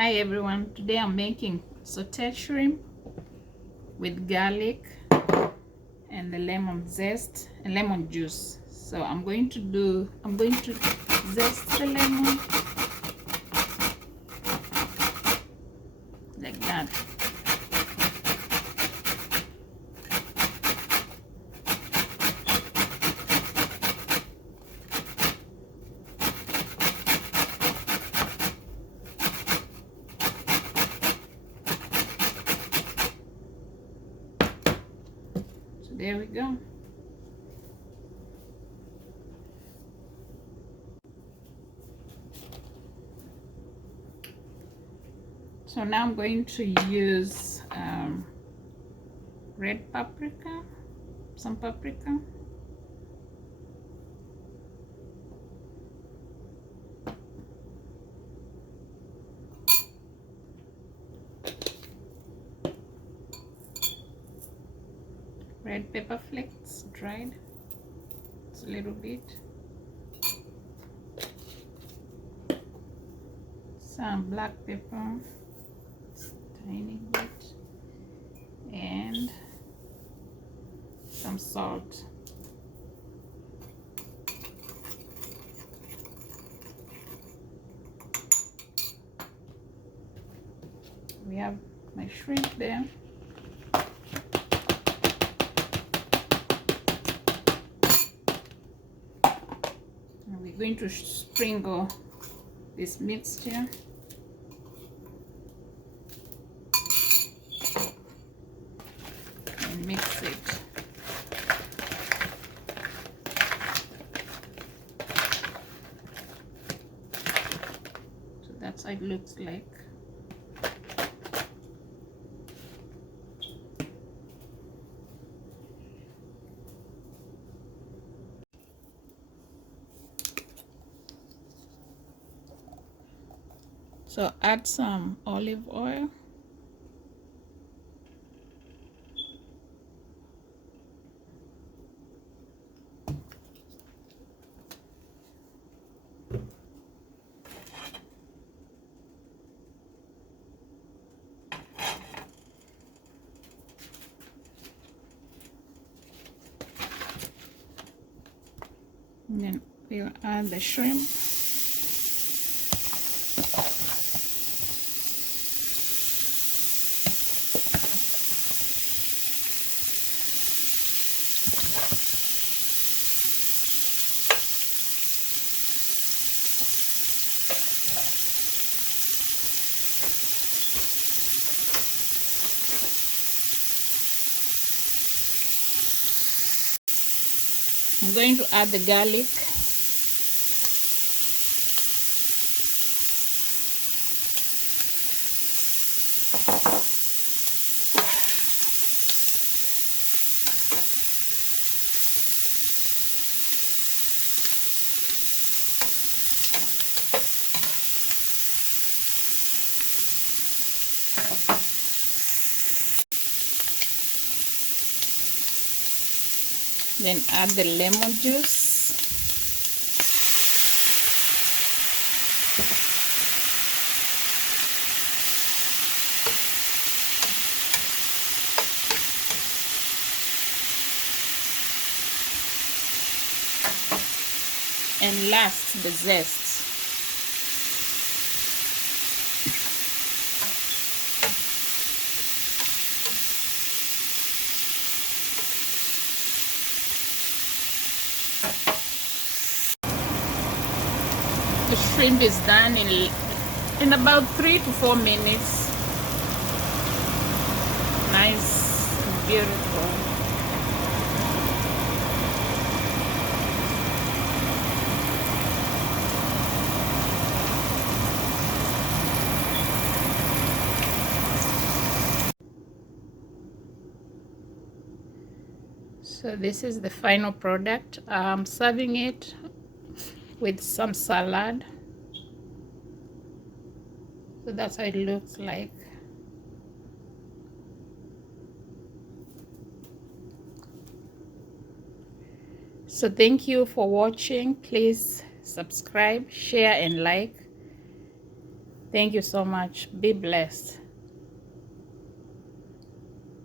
Hi everyone, today I'm making sauteed shrimp with garlic and the lemon zest and lemon juice. So I'm going to zest the lemon like that. So there we go. So now I'm going to use red paprika, some paprika. Red pepper flakes, dried. It's a little bit. Some black pepper, tiny bit, and some salt. We have my shrimp there. And we're going to sprinkle this mixture. And mix it. So that's how it looks like. So add some olive oil. And then we'll add the shrimp. I'm going to add the garlic. Then add the lemon juice. And last, the zest. The shrimp is done in about 3 to 4 minutes. Nice, beautiful. So this is the final product. I'm serving it with some salad. So that's how it looks like. So thank you for watching. Please subscribe, share and like. Thank you so much. Be blessed.